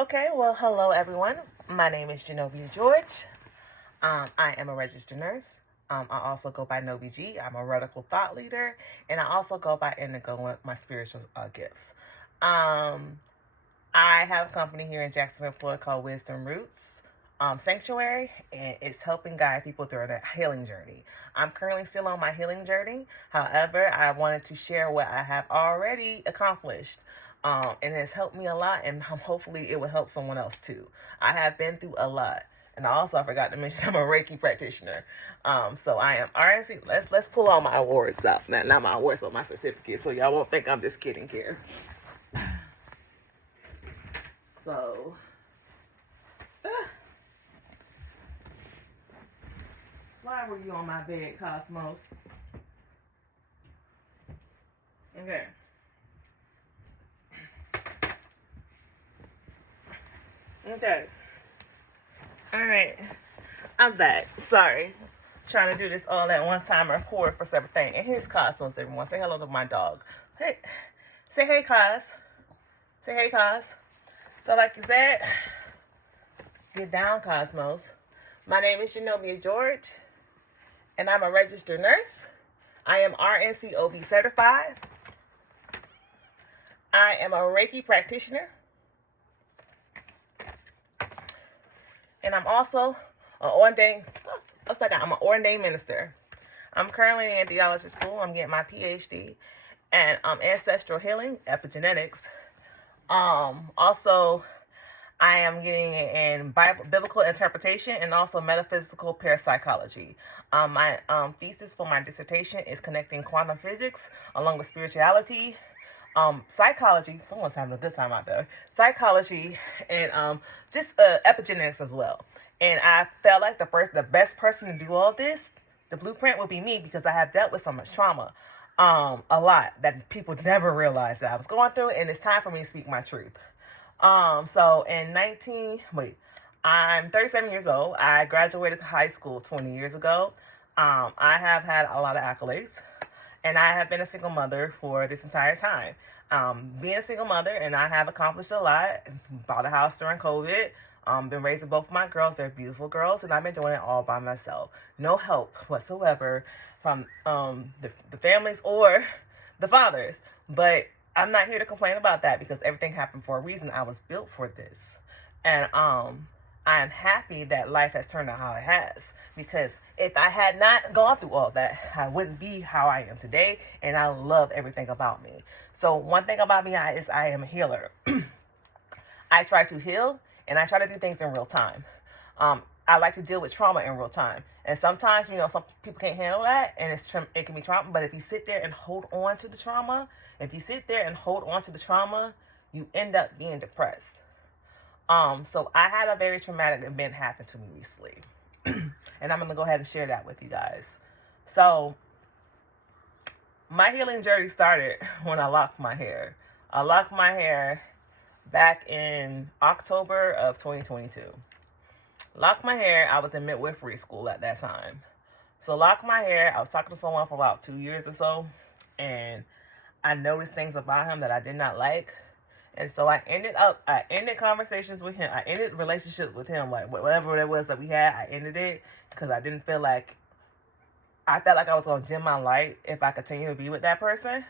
Okay, well, hello everyone. My name is Genovia George. I am a registered nurse. I also go by Novi G. I'm a radical thought leader, and I also go by Indigo with my spiritual gifts. Um, I have a company here in Jacksonville, Florida called WisdomRoots Sanctuary, and it's helping guide people through their healing journey. I'm currently still on my healing journey. However, I wanted to share what I have already accomplished. And it's helped me a lot, and hopefully it will help someone else too. I have been through a lot. And I forgot to mention I'm a Reiki practitioner. So I am RNC. Let's pull all my awards out. Not my awards, but my certificates, so y'all won't think I'm just kidding here. So, why were you on my bed, Cosmos? Okay. Okay. All right. I'm back. Sorry. Trying to do this all at one time, record for separate things. And here's Cosmos, everyone. Say hello to my dog. Hey. Say hey, Cos. Say hey, Cos. So like you said, get down, Cosmos. My name is Genovia George, and I'm a registered nurse. I am RNCOV certified. I am a Reiki practitioner. And I'm also an ordained, I'm an ordained minister. I'm currently in theology school. I'm getting my PhD and ancestral healing, epigenetics. Also, I am getting in biblical interpretation and also metaphysical parapsychology. My thesis for my dissertation is connecting quantum physics along with spirituality, psychology. Someone's having a good time out there. Psychology and just epigenetics as well. And I felt like the best person to do all this, the blueprint, would be me because I have dealt with so much trauma, a lot that people never realized that I was going through, and it's time for me to speak my truth. So in I'm 37 years old. I graduated high school 20 years ago. I have had a lot of accolades, and I have been a single mother for this entire time. Being a single mother, and I have accomplished a lot. Bought a house during COVID. Been raising both of my girls. They're beautiful girls, and I've been doing it all by myself. No help whatsoever from the families or the fathers. But I'm not here to complain about that because everything happened for a reason. I was built for this. And I am happy that life has turned out how it has. Because if I had not gone through all that, I wouldn't be how I am today. And I love everything about me. So one thing about me is I am a healer. I try to heal, and I try to do things in real time. I like to deal with trauma in real time. And sometimes, some people can't handle that, and it can be trauma. But if you sit there and hold on to the trauma, you end up being depressed. So I had a very traumatic event happen to me recently. And I'm going to go ahead and share that with you guys. So my healing journey started when I locked my hair. I locked my hair back in October of 2022. Locked my hair. I was in midwifery school at that time. So locked my hair. I was talking to someone for about 2 years or so, and I noticed things about him that I did not like. And so I ended conversations with him. I ended relationships with him. Like whatever it was that we had, I ended it because I felt like I was going to dim my light if I continued to be with that person.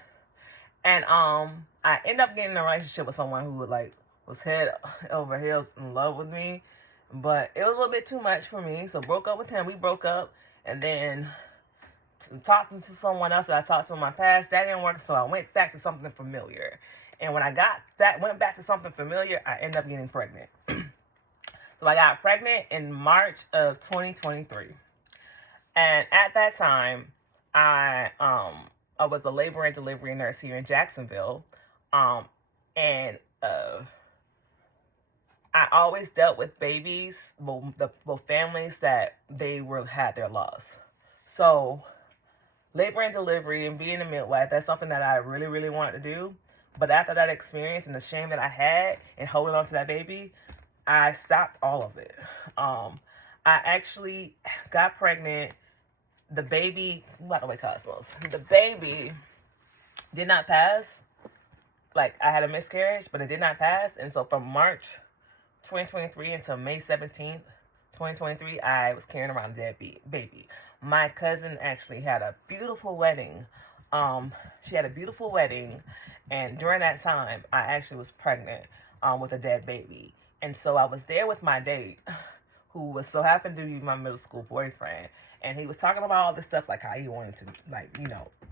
And I ended up getting in a relationship with someone who was head over heels in love with me. But it was a little bit too much for me. So broke up with him. We broke up. And then talking to someone else that I talked to in my past, that didn't work. So I went back to something familiar. And when I went back to something familiar, I ended up getting pregnant. So I got pregnant in March of 2023. And at that time, I was a labor and delivery nurse here in Jacksonville. And I always dealt with babies, both families that had their loss. So labor and delivery and being a midwife, that's something that I really, really wanted to do. But after that experience and the shame that I had in holding on to that baby, I stopped all of it. I actually got pregnant. The baby, by the way, Cosmos, the baby did not pass. Like, I had a miscarriage, but it did not pass. And so from March 2023 until May 17th, 2023, I was carrying around a dead baby. My cousin actually had a beautiful wedding. She had a beautiful wedding, and during that time, I actually was pregnant with a dead baby. And so I was there with my date, who was so happened to be my middle school boyfriend. And he was talking about all this stuff, like how he wanted to, like,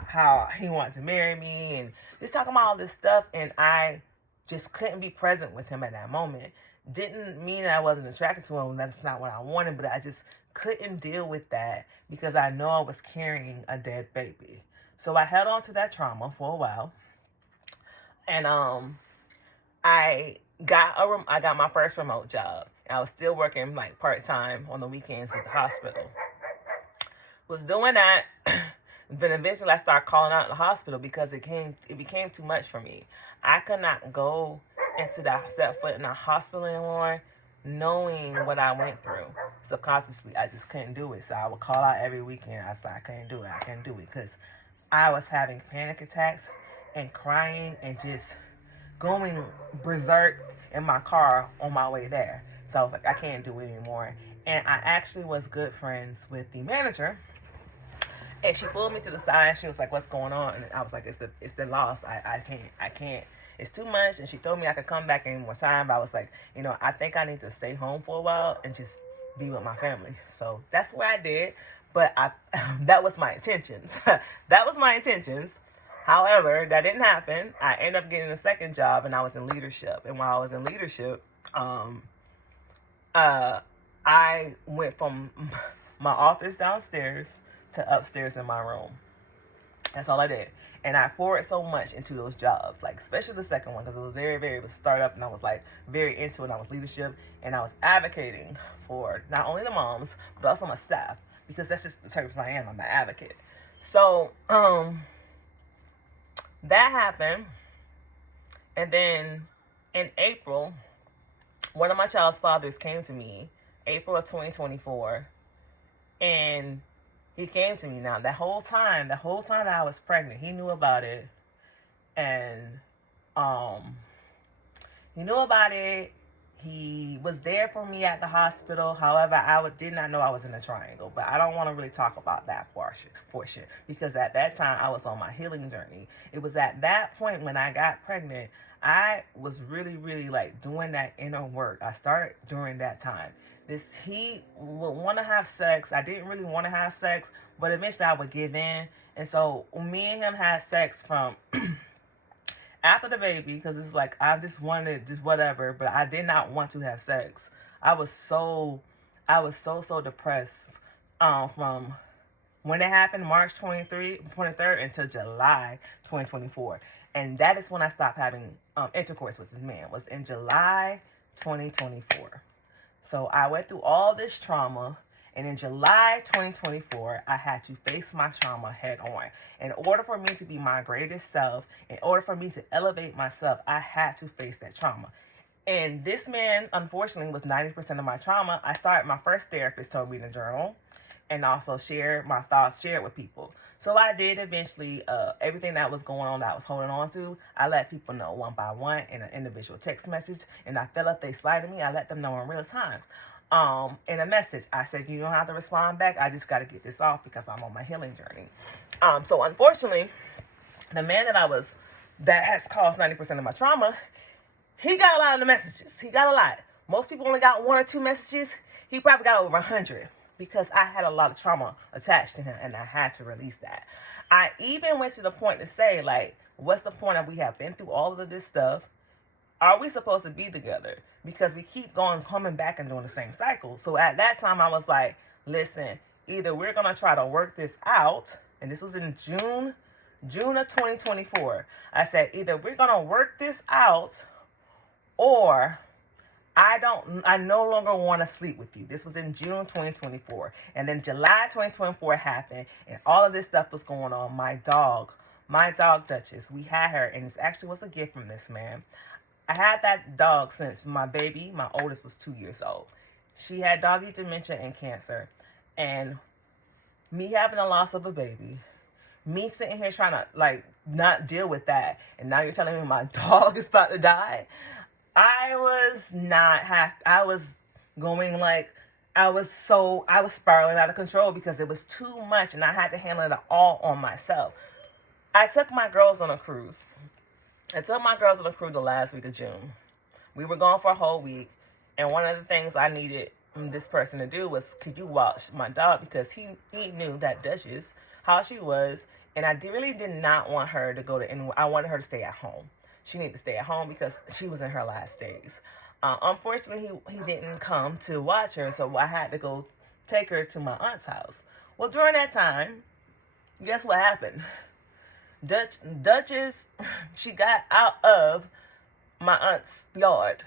how he wanted to marry me, and just talking about all this stuff. And I just couldn't be present with him at that moment. Didn't mean that I wasn't attracted to him. That's not what I wanted, but I just couldn't deal with that because I know I was carrying a dead baby. So I held on to that trauma for a while, and I got my first remote job. I was still working like part-time on the weekends at the hospital. Was doing that, but eventually I started calling out the hospital because it became too much for me. I could not go into that, step foot in the hospital anymore, knowing what I went through. Subconsciously, I just couldn't do it. So I would call out every weekend. I said, I couldn't do it because I was having panic attacks and crying and just going berserk in my car on my way there. So I was like, I can't do it anymore. And I actually was good friends with the manager. And she pulled me to the side. She was like, what's going on? And I was like, it's the loss. I can't. It's too much. And she told me I could come back any more time. But I was like, I think I need to stay home for a while and just be with my family. So that's what I did. But that was my intentions. That was my intentions. However, that didn't happen. I ended up getting a second job, and I was in leadership. And while I was in leadership, I went from my office downstairs to upstairs in my room. That's all I did. And I poured so much into those jobs, like especially the second one, because it was it was startup, and I was like very into it. I was leadership, and I was advocating for not only the moms, but also my staff, because that's just the type of person I am. I'm an advocate. So, that happened. And then in April, one of my child's fathers came to me, April of 2024, and he came to me. Now, the whole time that I was pregnant, he knew about it. And he knew about it. He was there for me at the hospital. However, I did not know I was in a triangle. But I don't want to really talk about that portion because at that time, I was on my healing journey. It was at that point when I got pregnant, I was really, really like doing that inner work. I started during that time. He would want to have sex. I didn't really want to have sex, but eventually I would give in. And so me and him had sex from after the baby, because it's like I just wanted just whatever, but I did not want to have sex. I was so depressed from when it happened, March 23rd until July 2024. And that is when I stopped having intercourse with this man, was in July 2024. So I went through all this trauma, and in July 2024, I had to face my trauma head on. In order for me to be my greatest self, in order for me to elevate myself, I had to face that trauma. And this man, unfortunately, was 90% of my trauma. I started my first therapist to read a journal and also share my thoughts, share it with people. So I did eventually, everything that was going on that I was holding on to, I let people know one by one in an individual text message. And I felt if they slighted me, I let them know in real time. In a message, I said, you don't have to respond back. I just got to get this off because I'm on my healing journey. So unfortunately, the man that has caused 90% of my trauma, he got a lot of the messages. He got a lot. Most people only got 1 or 2 messages. He probably got over 100. Because I had a lot of trauma attached to him, and I had to release that. I even went to the point to say, like, what's the point of we have been through all of this stuff? Are we supposed to be together? Because we keep coming back and doing the same cycle. So at that time, I was like, listen, either we're going to try to work this out, and this was in June of 2024. I said, either we're going to work this out, or I no longer want to sleep with you. This was in June 2024. And then July 2024 happened, and all of this stuff was going on. My dog Duchess, we had her, and this actually was a gift from this man. I had that dog since my oldest, was 2 years old. She had doggy dementia and cancer. And me having the loss of a baby, me sitting here trying to, like, not deal with that, and now you're telling me my dog is about to die? I was not half, I was going like, I was spiraling out of control because it was too much and I had to handle it all on myself. I took my girls on a cruise. The last week of June. We were gone for a whole week, and one of the things I needed this person to do was, could you watch my dog, because he knew that Duchess, how she was, and I really did not want her to go to anywhere. I wanted her to stay at home. She needed to stay at home because she was in her last days. Unfortunately, he didn't come to watch her, so I had to go take her to my aunt's house. Well, during that time, guess what happened? Duchess, she got out of my aunt's yard.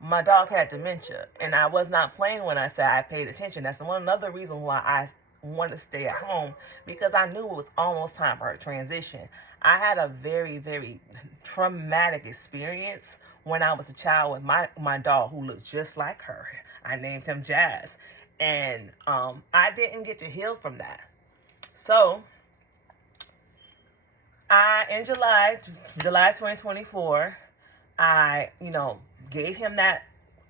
My dog had dementia, and I was not playing when I said I paid attention. That's another reason why I wanted to stay at home, because I knew it was almost time for her transition. I had a very, very traumatic experience when I was a child with my dog, who looked just like her. I named him Jazz, and I didn't get to heal from that. So in July 2024, I, gave him that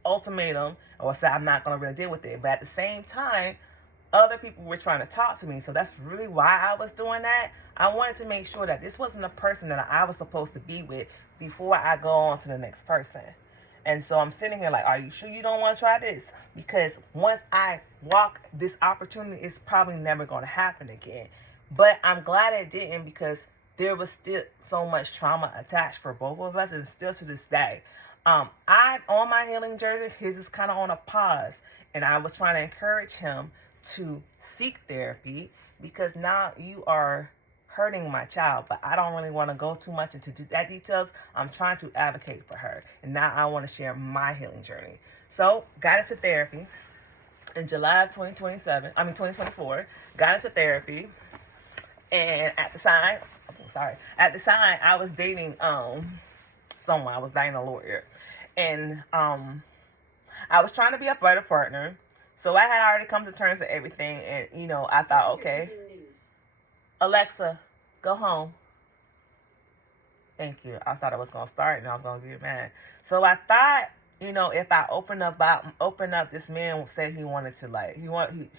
ultimatum, or said I'm not going to really deal with it. But at the same time, other people were trying to talk to me. So that's really why I was doing that. I wanted to make sure that this wasn't a person that I was supposed to be with before I go on to the next person. And so I'm sitting here like, are you sure you don't want to try this? Because once I walk this opportunity, it's probably never going to happen again. But I'm glad it didn't, because there was still so much trauma attached for both of us, and still to this day. I'm on my healing journey. His is kind of on a pause, and I was trying to encourage him to seek therapy, because now you are hurting my child, but I don't really want to go too much into that details. I'm trying to advocate for her, and now I want to share my healing journey. So got into therapy in July of 2024, got into therapy, and at the time, I was dating someone. I was dating a lawyer, and I was trying to be a better partner. So I had already come to terms with everything, and I thought, okay, Alexa, go home. Thank you. I thought I was gonna start, and I was gonna get mad. So I thought, if I open up, this man said he wanted to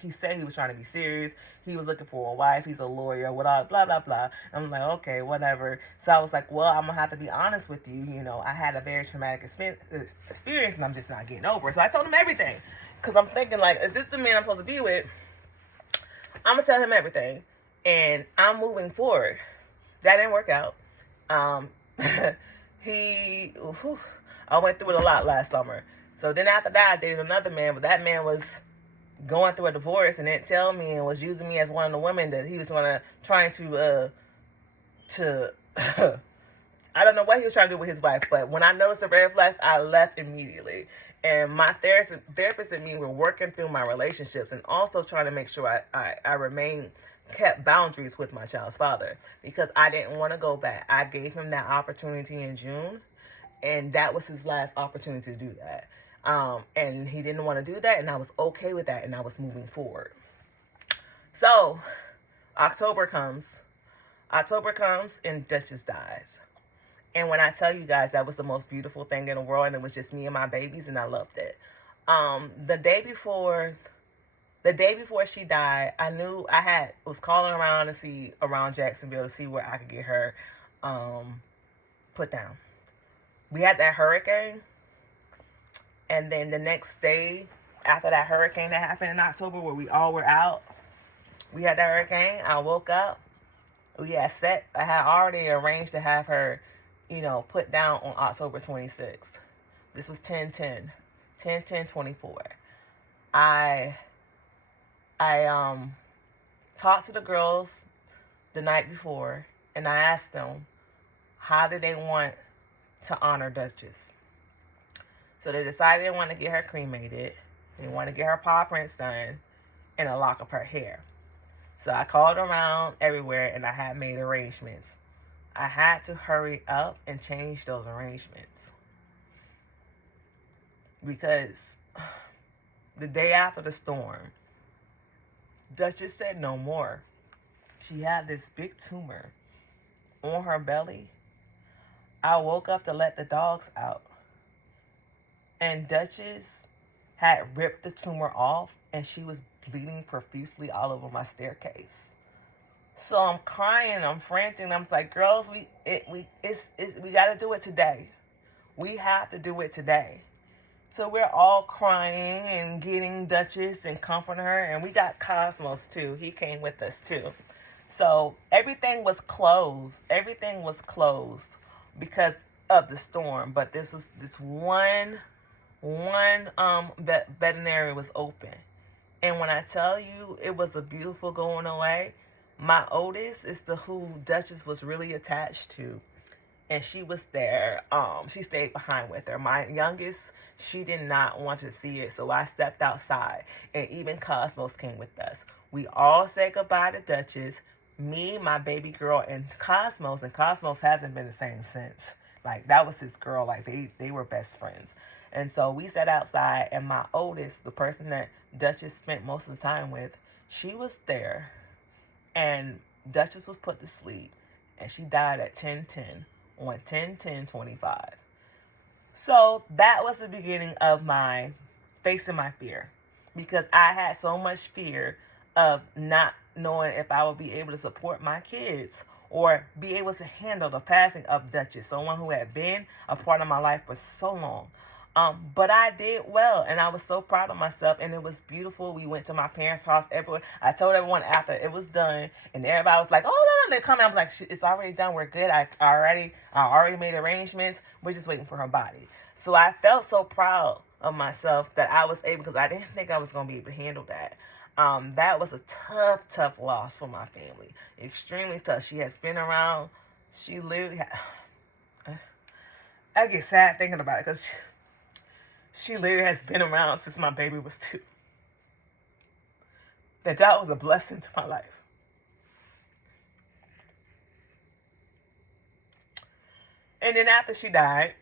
he said he was trying to be serious. He was looking for a wife. He's a lawyer, blah, blah, blah, blah. I'm like, okay, whatever. So I was like, well, I'm going to have to be honest with you. I had a very traumatic experience, and I'm just not getting over it. So I told him everything, because I'm thinking, like, is this the man I'm supposed to be with? I'm going to tell him everything, and I'm moving forward. That didn't work out. I went through it a lot last summer. So then after that, I dated another man, but that man was going through a divorce and didn't tell me, and was using me as one of the women that he was trying to I don't know what he was trying to do with his wife, but when I noticed the red flags, I left immediately. And my therapist and me were working through my relationships, and also trying to make sure I kept boundaries with my child's father, because I didn't want to go back. I gave him that opportunity in June, and that was his last opportunity to do that. And he didn't want to do that, and I was okay with that, and I was moving forward. So October comes, and Duchess dies. And when I tell you guys, that was the most beautiful thing in the world, and it was just me and my babies, and I loved it. The day before she died, I knew was calling around to see around Jacksonville to see where I could get her put down. We had that hurricane, and then the next day after that hurricane that happened in October, where we all were out, we had that hurricane. I woke up. I had already arranged to have her, put down on October 26th. This was 10/10/24. I talked to the girls the night before, and I asked them how did they want to honor Duchess. So they decided they want to get her cremated. They want to get her paw prints done and a lock of her hair. So I called around everywhere, and I had made arrangements. I had to hurry up and change those arrangements, because the day after the storm, Duchess said no more. She had this big tumor on her belly. I woke up to let the dogs out, and Duchess had ripped the tumor off, and she was bleeding profusely all over my staircase. So I'm crying, I'm frantic, and I'm like, girls, we got to do it today. We have to do it today. So we're all crying and getting Duchess and comforting her, and we got Cosmos too. He came with us too. So everything was closed. Everything was closed because of the storm. But this one veterinary was open. And when I tell you it was a beautiful going away, my oldest is the who Duchess was really attached to. And she was there. She stayed behind with her. My youngest, she did not want to see it, so I stepped outside. And even Cosmos came with us. We all said goodbye to Duchess. Me, my baby girl, and Cosmos. And Cosmos hasn't been the same since. Like, that was his girl. Like, they were best friends. And so we sat outside, and my oldest, the person that Duchess spent most of the time with, she was there. And Duchess was put to sleep. And she died at 10:10 on 10/10/25. So that was the beginning of my facing my fear. Because I had so much fear of not knowing if I would be able to support my kids or be able to handle the passing of Duchess, someone who had been a part of my life for so long. But I did well, and I was so proud of myself, and it was beautiful. We went to my parents' house. I told everyone after it was done, and everybody was like, "Oh no!" They come out. I'm like, "It's already done. We're good. I already made arrangements. We're just waiting for her body." So I felt so proud of myself that I was able, because I didn't think I was going to be able to handle that. That was a tough loss for my family. Extremely tough. She has been around. She literally I get sad thinking about it because she literally has been around since my baby was 2. That was a blessing to my life. And then after she died,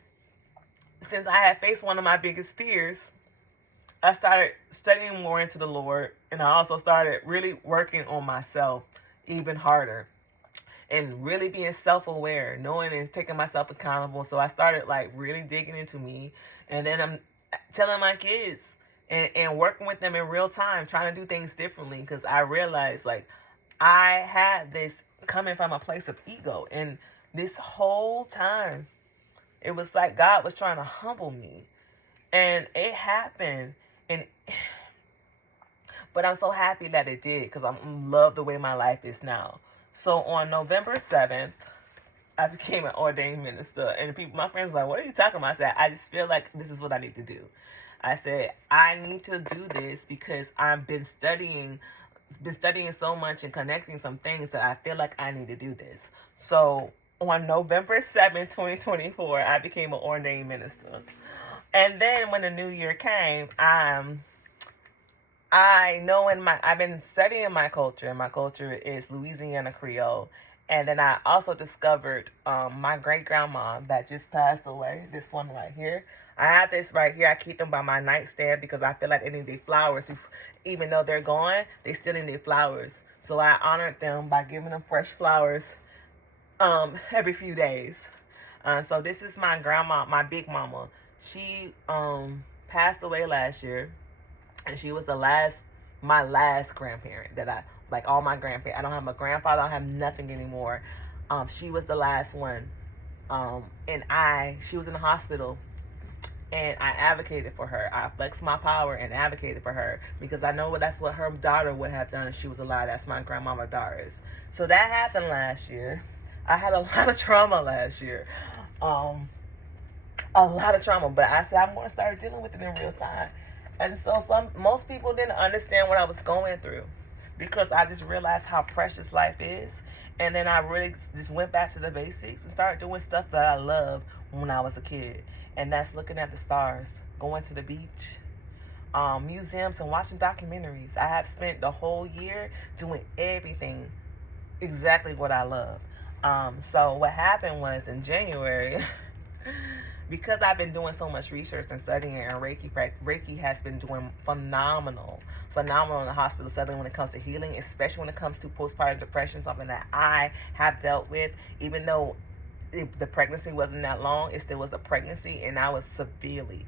since I had faced one of my biggest fears, I started studying more into the Lord, and I also started really working on myself even harder and really being self-aware, knowing and taking myself accountable. So I started like really digging into me, and then I'm telling my kids and working with them in real time, trying to do things differently, because I realized like I had this coming from a place of ego, and this whole time it was like God was trying to humble me, and it happened. But I'm so happy that it did, because I love the way my life is now. So on November 7th, I became an ordained minister. And my friends were like, "What are you talking about?" I said, "I just feel like this is what I need to do." I said, "I need to do this because I've been studying so much and connecting some things that I feel like I need to do this." So on November 7th, 2024, I became an ordained minister. And then when the new year came, I've been studying my culture, and my culture is Louisiana Creole. And then I also discovered my great grandma that just passed away. This one right here. I have this right here. I keep them by my nightstand because I feel like they need their flowers. Even though they're gone, they still need their flowers. So I honored them by giving them fresh flowers every few days. So this is my grandma, my big mama. She passed away last year, and she was my last grandparent that I, like all my grandparents. I don't have a grandfather. I don't have nothing anymore. She was the last one. She was in the hospital, and I advocated for her. I flexed my power and advocated for her because I know that's what her daughter would have done if she was alive. That's my grandmama Doris. So that happened last year. I had a lot of trauma last year. A lot of trauma, but I said I'm going to start dealing with it in real time. And so most people didn't understand what I was going through, because I just realized how precious life is. And then I really just went back to the basics and started doing stuff that I loved when I was a kid. And that's looking at the stars, going to the beach, museums, and watching documentaries. I have spent the whole year doing everything exactly what I love. So what happened was in January, because I've been doing so much research and studying, and Reiki has been doing phenomenal in the hospital setting when it comes to healing, especially when it comes to postpartum depression, something that I have dealt with. Even though the pregnancy wasn't that long. It still was a pregnancy, and I was severely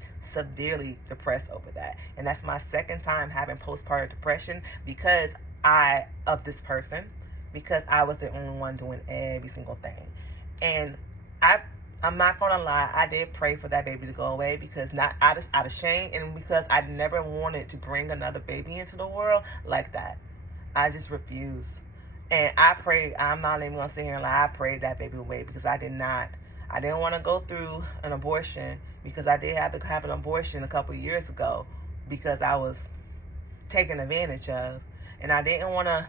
depressed over that. And that's my second time having postpartum depression because of this person, because I was the only one doing every single thing. And I'm not gonna lie, I did pray for that baby to go away, because not out of shame, and because I never wanted to bring another baby into the world like that. I just refused. And I prayed, I'm not even gonna sit here and lie, I prayed that baby away, because I didn't want to go through an abortion, because I did have to have an abortion a couple years ago because I was taken advantage of, and I didn't want to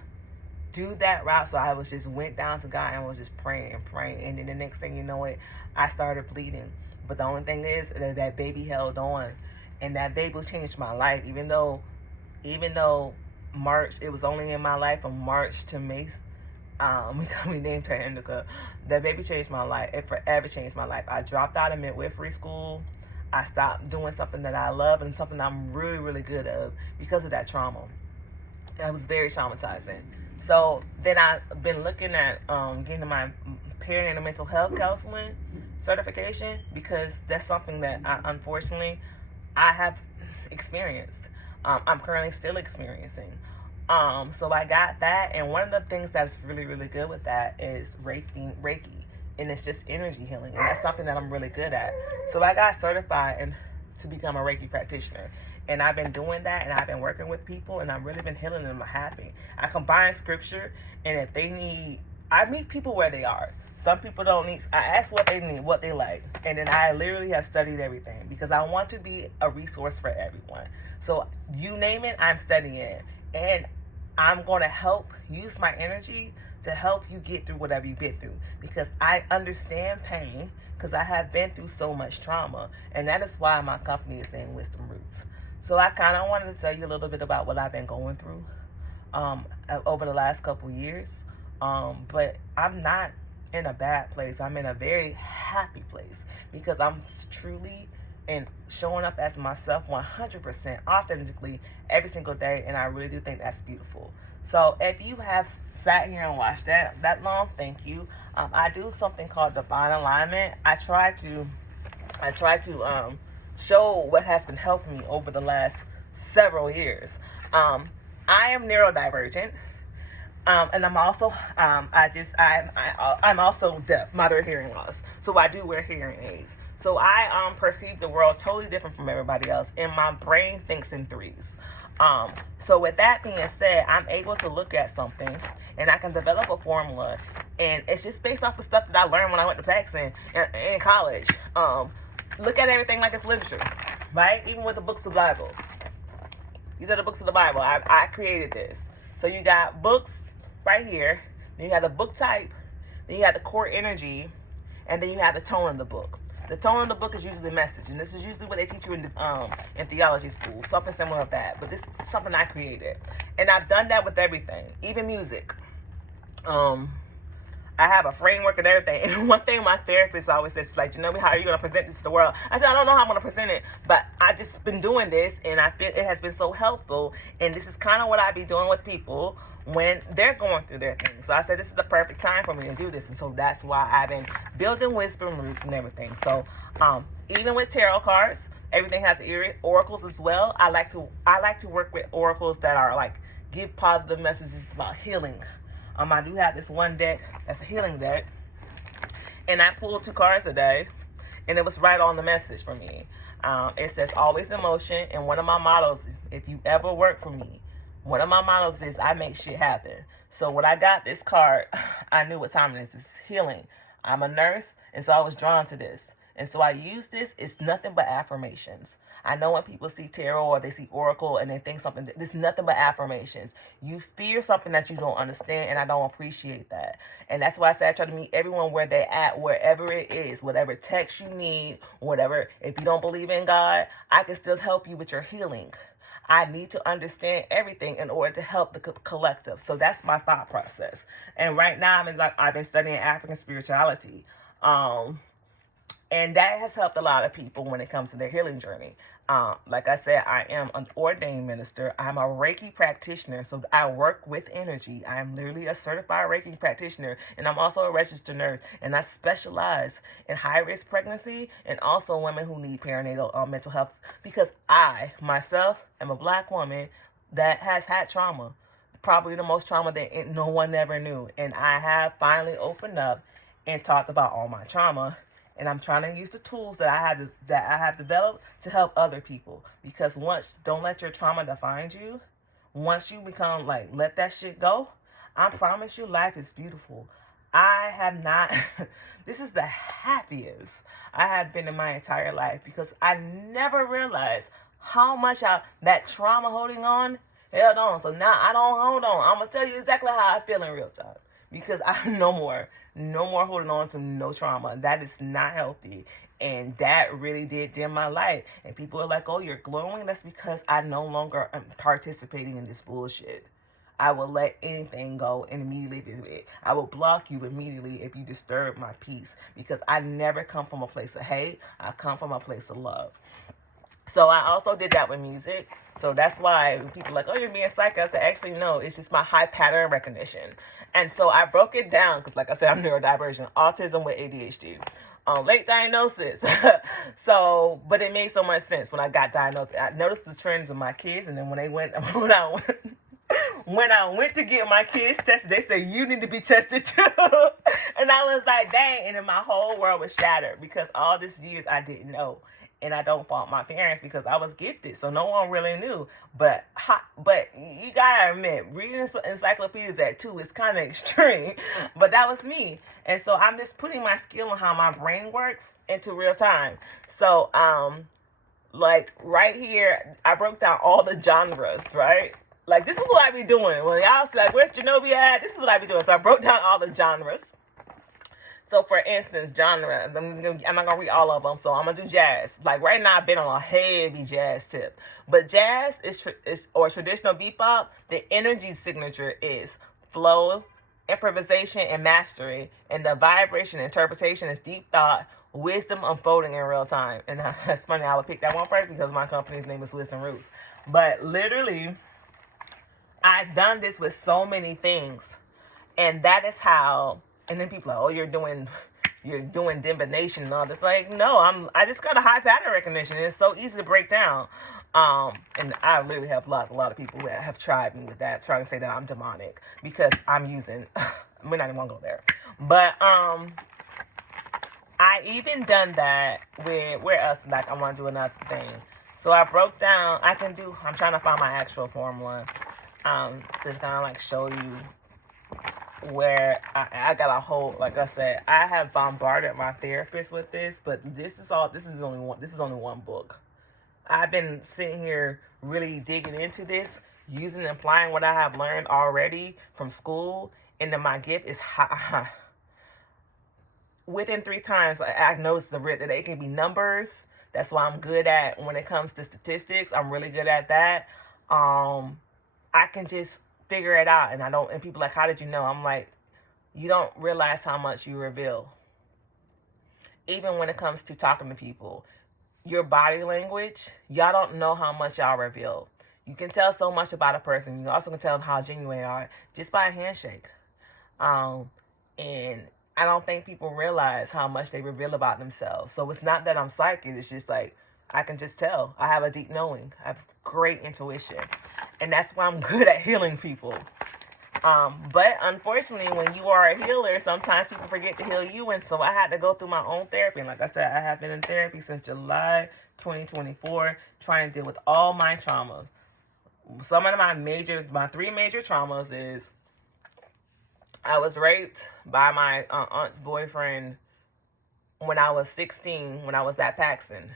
do that route. So I was just went down to God and was just praying, and then the next thing you know, I started bleeding. But the only thing is that baby held on, and that baby changed my life. Even though March, it was only in my life from March to May. We named her Indica. That baby changed my life. It forever changed my life. I dropped out of midwifery school. I stopped doing something that I love and something I'm really, really good at because of that trauma. It was very traumatizing. So then I've been looking at getting my perinatal mental health counseling certification, because that's something that unfortunately I have experienced. I'm currently still experiencing. So I got that, and one of the things that's really, really good with that is Reiki, and it's just energy healing, and that's something that I'm really good at. So I got certified to become a Reiki practitioner, and I've been doing that, and I've been working with people, and I've really been healing them. I'm happy. I combine scripture, and if they need, I meet people where they are. Some people don't need, I ask what they need, what they like, and then I literally have studied everything, because I want to be a resource for everyone. So you name it, I'm studying it, and I'm going to help use my energy to help you get through whatever you get through, because I understand pain, because I have been through so much trauma, and that is why my company is named Wisdom Roots. So I kind of wanted to tell you a little bit about what I've been going through over the last couple years, but I'm not in a bad place. I'm in a very happy place, because I'm truly and showing up as myself 100% authentically every single day, and I really do think that's beautiful. So if you have sat here and watched that long, thank you. I do something called divine alignment. I try to show what has been helping me over the last several years. I am neurodivergent. And I'm also, I'm also deaf, moderate hearing loss. So I do wear hearing aids. So I perceive the world totally different from everybody else, and my brain thinks in threes. So with that being said, I'm able to look at something, and I can develop a formula, and it's just based off the stuff that I learned when I went to Paxton in college. Look at everything like it's literature, right? Even with the books of the Bible. These are the books of the Bible. I created this. So you got books right here, then you have the book type, then you have the core energy, and then you have the tone of the book. The tone of the book is usually the message, and this is usually what they teach you in theology school, something similar to that. But this is something I created, and I've done that with everything, even music. I have a framework and everything. And one thing my therapist always says, she's like, Janelle, how are you going to present this to the world? I said, I don't know how I'm going to present it, but I just been doing this, and I feel it has been so helpful. And this is kind of what I be doing with people when they're going through their things. So I said, this is the perfect time for me to do this. And so that's why I've been building WisdomRoots and everything. So even with tarot cards, everything has oracles as well. I like to work with oracles that are like, give positive messages about healing. I do have this one deck that's a healing deck, and I pulled 2 cards a day, and it was right on the message for me. It says always in motion, and one of my mottos, if you ever work for me, one of my mottos is I make shit happen. So when I got this card, I knew what time it is. It's healing. I'm a nurse, and so I was drawn to this. And so I use this. It's nothing but affirmations. I know when people see tarot or they see oracle and they think something, it's nothing but affirmations. You fear something that you don't understand, and I don't appreciate that. And that's why I say I try to meet everyone where they're at, wherever it is, whatever text you need, whatever. If you don't believe in God, I can still help you with your healing. I need to understand everything in order to help the collective. So that's my thought process. And right now I've been studying African spirituality. And that has helped a lot of people when it comes to their healing journey. Like I said, I am an ordained minister. I'm a Reiki practitioner, so I work with energy. I'm literally a certified Reiki practitioner, and I'm also a registered nurse. And I specialize in high-risk pregnancy and also women who need perinatal mental health, because I, myself, am a Black woman that has had trauma, probably the most trauma that no one ever knew. And I have finally opened up and talked about all my trauma, and I'm trying to use the tools that I have developed to help other people. Because once, don't let your trauma define you. Once you become like, let that shit go, I promise you, life is beautiful. I have not. This is the happiest I have been in my entire life, because I never realized how much that trauma holding on held on. So now I don't hold on. I'm gonna tell you exactly how I feel in real time, because I'm no more holding on to no trauma. That is not healthy. And that really did dim my light. And people are like, oh, you're glowing. That's because I no longer am participating in this bullshit. I will let anything go and immediately. I will block you immediately if you disturb my peace, because I never come from a place of hate. I come from a place of love. So I also did that with music. So that's why people are like, oh, you're being psycho. I said, actually, no, it's just my high pattern recognition. And so I broke it down because, like I said, I'm neurodivergent, autism with ADHD. Late diagnosis. So, but it made so much sense when I got diagnosed. I noticed the trends of my kids, and then when I went to get my kids tested, they said, you need to be tested too. And I was like, dang. And then my whole world was shattered, because all these years I didn't know. And I don't fault my parents, because I was gifted, so no one really knew. But you gotta admit, reading encyclopedias at 2 is kind of extreme. But that was me, and so I'm just putting my skill on how my brain works into real time. So like right here, I broke down all the genres, right? Like, this is what I be doing. When y'all say, like, where's Genovia at? This is what I be doing. So I broke down all the genres. So, for instance, genre, I'm not going to read all of them, so I'm going to do jazz. Like, right now, I've been on a heavy jazz tip. But jazz or traditional bebop, the energy signature is flow, improvisation, and mastery. And the vibration interpretation is deep thought, wisdom unfolding in real time. And that's funny, I would pick that one first because my company's name is WisdomRoots. But literally, I've done this with so many things. And that is how... And then people are like, oh, you're doing divination and all this. Like, no, I just got a high pattern recognition. It's so easy to break down. And I literally have a lot of people who have tried me with that, trying to say that I'm demonic, because I'm using, we're not even gonna go there. But I even done that with, where else? Like, I want to do another thing. So I broke down, I'm trying to find my actual formula, to kind of like show you where I got a whole, like I said, I have bombarded my therapist with this, but this is only one book. I've been sitting here really digging into this, using and applying what I have learned already from school, and then my gift is high. Within 3 times, I noticed that it can be numbers. That's why I'm good at, when it comes to statistics, I'm really good at that. I can just figure it out, and people like, how did you know? I'm like, you don't realize how much you reveal. Even when it comes to talking to people, your body language, y'all don't know how much y'all reveal. You can tell so much about a person. You also can tell how genuine they are just by a handshake. And I don't think people realize how much they reveal about themselves. So it's not that I'm psychic. It's just like, I can just tell. I have a deep knowing. I have great intuition. And that's why I'm good at healing people. But unfortunately, when you are a healer, sometimes people forget to heal you. And so I had to go through my own therapy. And like I said, I have been in therapy since July 2024, trying to deal with all my traumas. Some of my 3 major traumas is, I was raped by my aunt's boyfriend when I was 16, when I was at Paxton.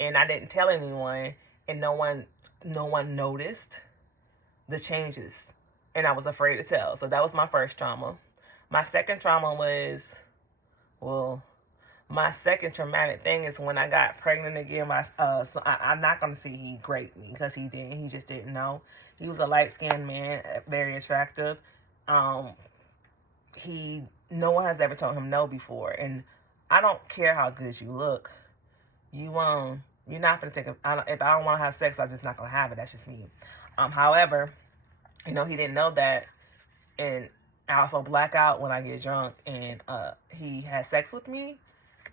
And I didn't tell anyone, and no one noticed the changes, and I was afraid to tell. So that was my first trauma. My second trauma was, my second traumatic thing is when I got pregnant again. So I'm not going to say he raped me, because he didn't. He just didn't know. He was a light-skinned man, very attractive. No one has ever told him no before, and I don't care how good you look. You're not going to take if I don't want to have sex, I'm just not going to have it. That's just me. However, he didn't know that. And I also black out when I get drunk, and he had sex with me.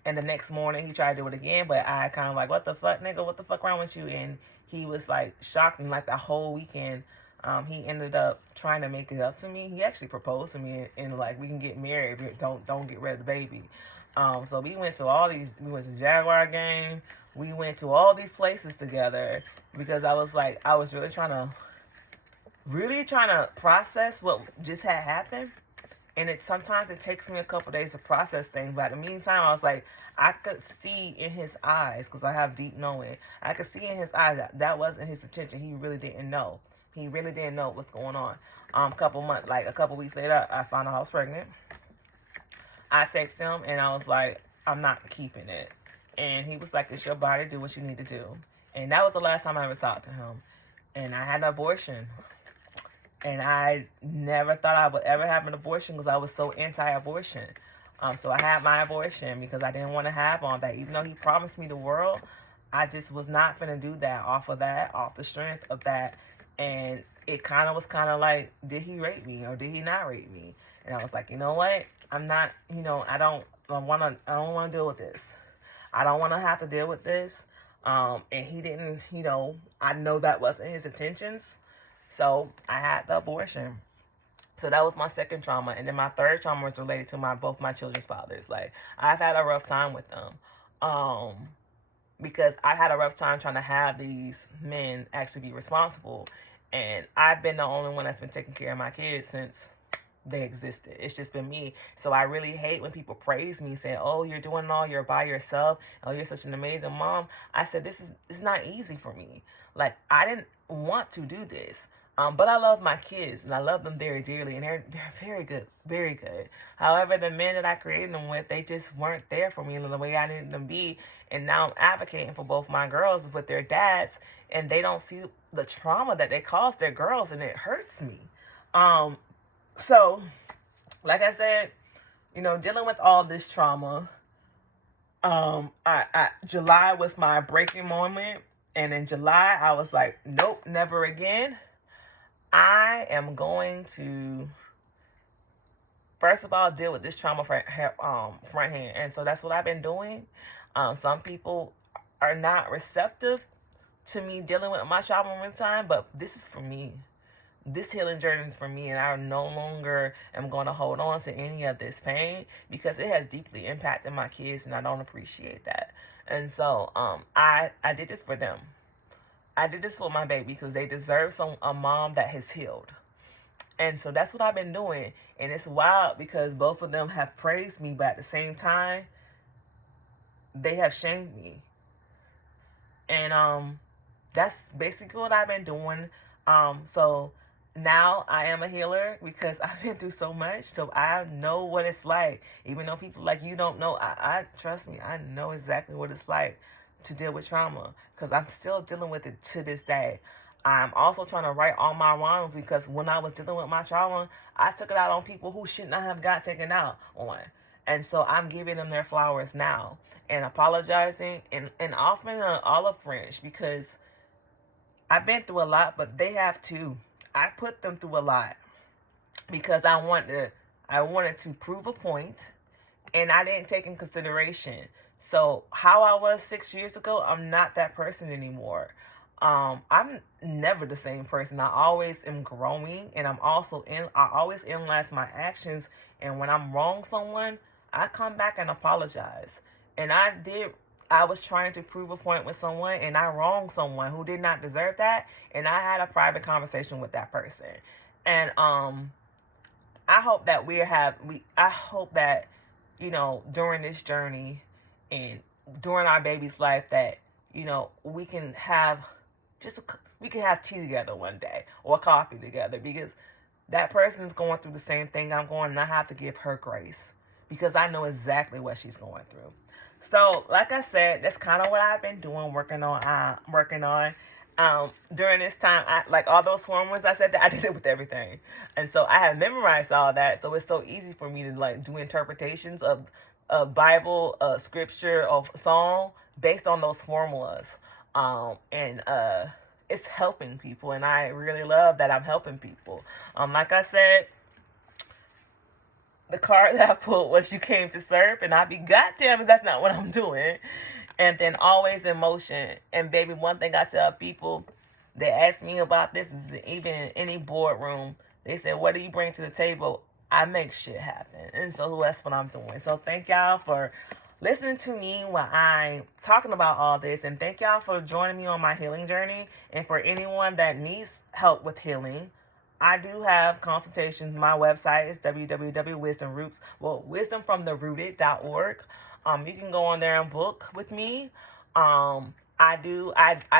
And the next morning he tried to do it again, but I kind of like, what the fuck, nigga? What the fuck wrong with you? And he was like shocked, and like the whole weekend, he ended up trying to make it up to me. He actually proposed to me, and like, we can get married, but don't get rid of the baby. So we went to the Jaguar game. We went to all these places together because I was really trying to process what just had happened. And sometimes it takes me a couple days to process things. But in the meantime, I was like, I could see in his eyes, because I have deep knowing. I could see in his eyes that wasn't his intention. He really didn't know. He really didn't know what's going on. A couple weeks later, I found out I was pregnant. I texted him and I was like, I'm not keeping it. And he was like, it's your body, do what you need to do. And that was the last time I ever talked to him. And I had an abortion. And I never thought I would ever have an abortion because I was so anti-abortion. So I had my abortion because I didn't want to have all that. Even though he promised me the world, I just was not going to do that off the strength of that. And it was kind of like, did he rape me or did he not rape me? And I was like, you know what? I'm not, I don't want to deal with this. I don't want to have to deal with this. And he didn't, I know that wasn't his intentions. So I had the abortion. So that was my second trauma. And then my third trauma was related to both my children's fathers. Like, I've had a rough time with them. Because I had a rough time trying to have these men actually be responsible. And I've been the only one that's been taking care of my kids since they existed. It's just been me. So I really hate when people praise me, saying, oh, you're doing it all, you're by yourself, oh, you're such an amazing mom. I said, it's not easy for me. Like, I didn't want to do this. But I love my kids, and I love them very dearly, and they're very good, very good. However, the men that I created them with, they just weren't there for me in the way I needed them to be. And now I'm advocating for both my girls with their dads, and they don't see the trauma that they caused their girls, and it hurts me. So, like I said, dealing with all this trauma, July was my breaking moment, and in July, I was like, nope, never again. I am going to, first of all, deal with this trauma front hand. And so that's what I've been doing. Some people are not receptive to me dealing with my trauma all the time, but this is for me. This healing journey is for me, and I no longer am going to hold on to any of this pain because it has deeply impacted my kids, and I don't appreciate that. And so I did this for them. I did this for my baby because they deserve a mom that has healed. And so that's what I've been doing. And it's wild because both of them have praised me, but at the same time, they have shamed me. And that's basically what I've been doing. So now I am a healer because I've been through so much. So I know what it's like. Even though people like, you don't know, I trust me, I know exactly what it's like to deal with trauma because I'm still dealing with it to this day. I'm also trying to right all my wrongs because when I was dealing with my trauma, I took it out on people who should not have got taken out on. And so I'm giving them their flowers now and apologizing and offering an olive branch because I've been through a lot, but they have too. I put them through a lot because I wanted to prove a point, and I didn't take in consideration. So how I was 6 years ago, I'm not that person anymore. I'm never the same person. I always am growing, and I always analyze my actions. And when I'm wrong someone, I come back and apologize. And I was trying to prove a point with someone, and I wronged someone who did not deserve that. And I had a private conversation with that person. And I hope that during this journey and during our baby's life that, we can have tea together one day or coffee together because that person is going through the same thing I'm going, and I have to give her grace because I know exactly what she's going through. So, like I said, that's kind of what I've been doing, working on. During this time, like all those hormones I said, that I did it with everything. And so I have memorized all that. So it's so easy for me to like do interpretations of Bible, scripture, or song based on those formulas. And it's helping people, and I really love that I'm helping people. Like I said, the card that I pulled was "You came to serve," and I be goddamn if that's not what I'm doing. And then always in motion. And baby, one thing I tell people, they ask me about this, is even in any boardroom, they say, "What do you bring to the table?" I make shit happen, and so that's what I'm doing. So thank y'all for listening to me while I'm talking about all this, and thank y'all for joining me on my healing journey. And for anyone that needs help with healing, I do have consultations. My website is www.wisdomroots, well, wisdomfromtherooted.org. You can go on there and book with me. I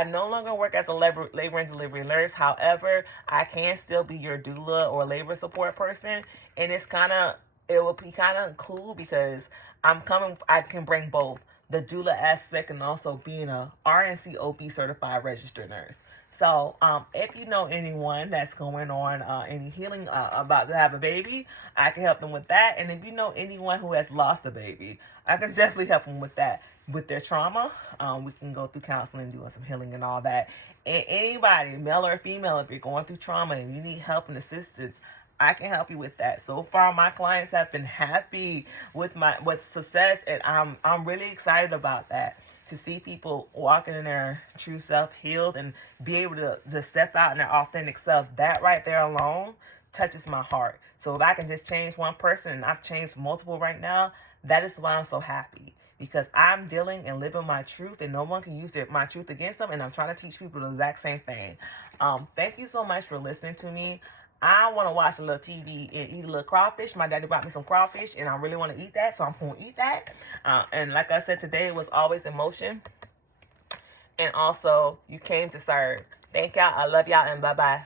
no longer work as a labor and delivery nurse. However, I can still be your doula or labor support person. And it will be kind of cool because I can bring both the doula aspect and also being a RNCOP certified registered nurse. So, if you know anyone that's going on any healing, about to have a baby, I can help them with that. And if you know anyone who has lost a baby, I can definitely help them with that, with their trauma. We can go through counseling, doing some healing and all that. And anybody, male or female, if you're going through trauma and you need help and assistance, I can help you with that. So far, my clients have been happy with success, and I'm really excited about that. To see people walking in their true self, healed, and be able to step out in their authentic self, that right there alone touches my heart. So if I can just change one person, and I've changed multiple right now, that is why I'm so happy. Because I'm dealing and living my truth, and no one can use my truth against them, and I'm trying to teach people the exact same thing. Thank you so much for listening to me. I want to watch a little TV and eat a little crawfish. My daddy brought me some crawfish, and I really want to eat that, so I'm going to eat that. And like I said, today was always in motion. And also, you came to serve. Thank y'all. I love y'all, and bye-bye.